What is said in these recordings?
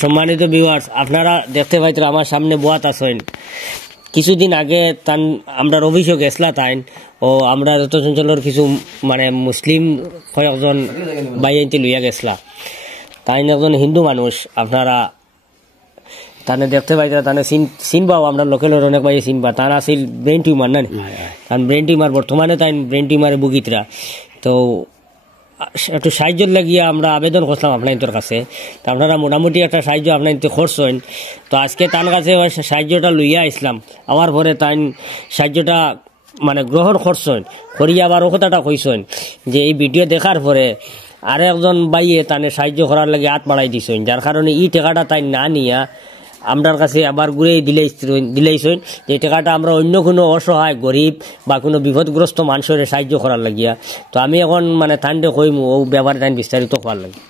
সম্মানিত ভিউয়ার্স, আপনারা দেখতে পাইতেন আমার সামনে বোয়াত আছেন। কিছুদিন আগে তান আমরা অফিসে গেছলা তাইন ও আমরা যত অঞ্চলের কিছু মানে মুসলিম কয়েকজন ভাই আনতে লইয়া গেছলা। তাই একজন হিন্দু মানুষ, আপনারা তানে দেখতে পাইতেন, তানে চিনবাও, আমরা লোকেলের অনেক ভাই চিনবা। তার আছিল ব্রেন টিউমার না, কারণ ব্রেন টিউমার বর্তমানে তাই ব্রেন টিউমারে ভুগিতরা। তো একটু সাহায্য লাগিয়া আমরা আবেদন করলাম আপনাদের কাছে। তো আপনারা মোটামুটি একটা সাহায্য আপনার করছেন। তো আজকে তার কাছে সাহায্যটা লইয়া আসলাম, আমার পরে তাই সাহায্যটা মানে গ্রহণ করছেন, করিয়া আবার ও কথাটা কইছেন যে এই ভিডিও দেখার পরে আর একজন বাইয়ে তানে সাহায্য করার লাগে হাত বাড়াই দিছেন, যার কারণে এই টাকাটা তাই না নিয়া আমরার কাছে আবার ঘুরে দিলেইছেন যে টাকাটা আমরা অন্য কোনো অসহায় গরিব বা কোনো বিপদগ্রস্ত মানুষের সাহায্য করার লাগিয়া। তো আমি এখন মানে তাইনটা কইম ও ব্যাপারে তাই বিস্তারিত হওয়ার লাগে।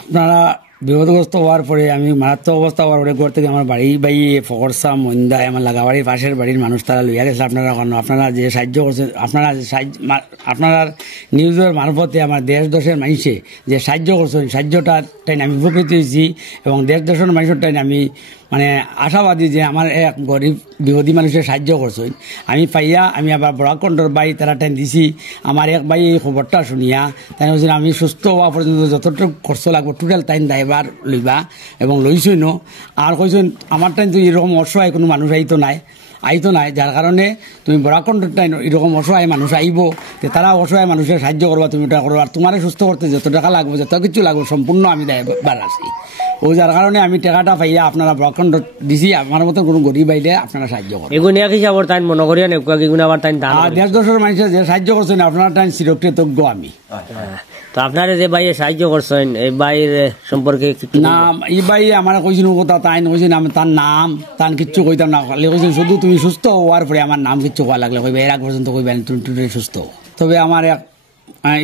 আপনারা বিপদগ্রস্ত হওয়ার পরে আমি মারাত্মক অবস্থা হওয়ার পরে ঘর থেকে আমার বাড়ি বাইয়ে ফকরসা মন্দায় আমার লাগাবাড়ির পাশের বাড়ির মানুষ তারা লইয়া গেছে আপনারা। কারণ আপনারা যে সাহায্য করছেন, আপনারা নিউজের মারফতে আমার দেশ দেশের মানুষে যে সাহায্য করছেন, সাহায্যটা তাই আমি উপকৃত হয়েছি এবং দেশ দেশের মানুষের টাইম আমি মানে আশাবাদী যে আমার এক গরিব বিপদী মানুষের সাহায্য করছেন। আমি পাইয়া আমি আবার বরাক কণ্ঠর ভাই তারা টাইম দিছি। আমার এক ভাই এই খবরটা শুনিয়া তাই বলছেন আমি সুস্থ হওয়া পর্যন্ত যতটুকু খরচ লাগবো টোটাল টাইম দায়বার লইবা এবং লইছই নো। আর কইছেন আমার টাইম তো এরকম অসহায় কোনো মানুষ আইতো নাই, যার কারণে তুমি বরাক কণ্ঠর টাইম এরকম অসহায় মানুষ আইব, তারা অসহায় মানুষের সাহায্য করবা, তুমি এটা করবা। আর তোমার সুস্থ করতে যত টাকা লাগবে, যত কিছু লাগবে সম্পূর্ণ আমি দায়বার আছি। ও যার কারণে আমি টাকাটা পাইয়া আপনারা বরাক কণ্ঠ দিছি। আমার মতো কোনো গরিব আইলে আপনারা সাহায্য করেন। এগুলো এক হিসাব তাই মনে করিয়া নেগুলো আবার তাই দেশ দশের মানুষের যে সাহায্য করছেন আপনার টাইম চিরকৃতজ্ঞ আমি। তো আপনারা যে ভাইয়ে সাহায্য করছেন এই ভাইয়ের সম্পর্কে নাম এই ভাই আমার কইছেন কথা তাই কইছেন আমি তার নাম তার কিচ্ছু কইতাম না, খালি কইছেন শুধু তুমি সুস্থ হওয়ার পরে আমার নাম কিচ্ছু কোয়া লাগলে কইবে এর আগ পর্যন্ত কইবেন তুমি সুস্থ। তবে আমার এক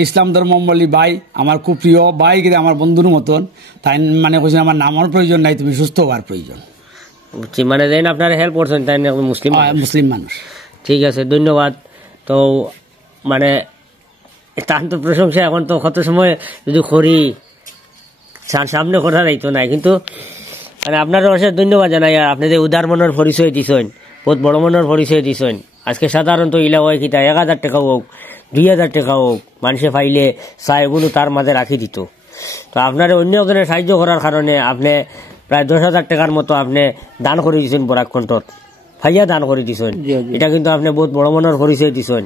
ইসলাম ধর্মাবলী ভাই, আমার খুব প্রিয় ভাই, কিন্তু আমার বন্ধুর মতন, তাই মানে কইছেন আমার নামের প্রয়োজন নাই, তুমি সুস্থ হওয়ার প্রয়োজন। মানে দেন আপনারা হেল্প করছেন, তাই মুসলিম মানুষ। ঠিক আছে, ধন্যবাদ। তো মানে তার তো প্রশংসা এখন তো কত সময় যদি করি সামনে কথা যাইতো না, কিন্তু মানে আপনারা অশেষ ধন্যবাদ জানাই। আপনি যে উদার মনের পরিচয় দিছেন, বহুত বড় মনের পরিচয় দিছেন। আজকে সাধারণত ইলা হয় কিতা 1000 টাকা হোক 2000 টাকা হোক মানুষে পাইলে চাই এগুলো তার মাঝে রাখি দিত। তো আপনার অন্য একজনের সাহায্য করার কারণে আপনি প্রায় 10,000 টাকার মতো আপনি দান করে দিয়েছেন, বরাক কণ্ঠত ফাইয়া দান করে দিছেন। এটা কিন্তু আপনি বহুত বড় মনের পরিচয় দিছেন।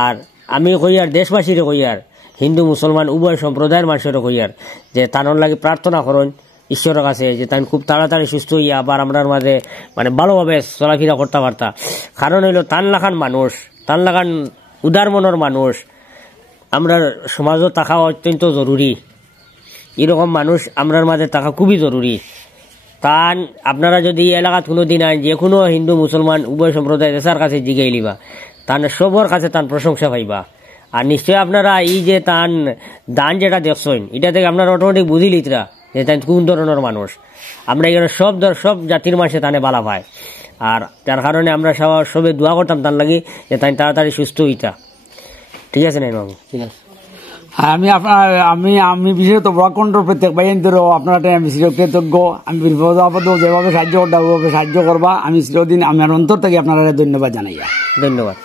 আর আমি কইয়ার দেশবাসীরে কইয়ার, হিন্দু মুসলমান উভয় সম্প্রদায়ের মানুষের কইয়ার যে তানোর লাগে প্রার্থনা করেন ঈশ্বরের কাছে যে তাই খুব তাড়াতাড়ি সুস্থ হইয়া আবার আমরার মাঝে মানে ভালোভাবে চলাফেরা করতে পারতা। কারণ হইল তান লাখান মানুষ, তান লাখান উদার মনের মানুষ আমরা সমাজও থাকা অত্যন্ত জরুরি। এরকম মানুষ আমরার মাঝে থাকা খুবই জরুরি। তান আপনারা যদি এলাকাত কোনো দিন আইন যে কোনো হিন্দু মুসলমান উভয় সম্প্রদায় দেশের কাছে জিগাই লিবা, তান সবর কাছে তান প্রশংসা পাইবা। আর নিশ্চয়ই আপনারা এই যে তান দান যেটা দেখছেন এটা থেকে আপনারা অটোমেটিক বুঝি লিতরা যে তাই কোন ধরনের মানুষ। আমরা এখানে সব জাতির মানুষে তানে বালা পায়। আর যার কারণে আমরা সবে দোয়া করতাম তার লাগি যে তাই তাড়াতাড়ি সুস্থ হইতা। ঠিক আছে না বাবু? ঠিক আছে। আমি বিশেষত বরাক কণ্ঠর প্রত্যেক ভাইয়েরও আপনারা আমি চিরকৃতজ্ঞ। আমি বিপদ আপদে যেভাবে সাহায্য করতে ওভাবে সাহায্য করবা। আমি চিরদিন আমার অন্তর থেকে আপনারা ধন্যবাদ জানাই। ধন্যবাদ।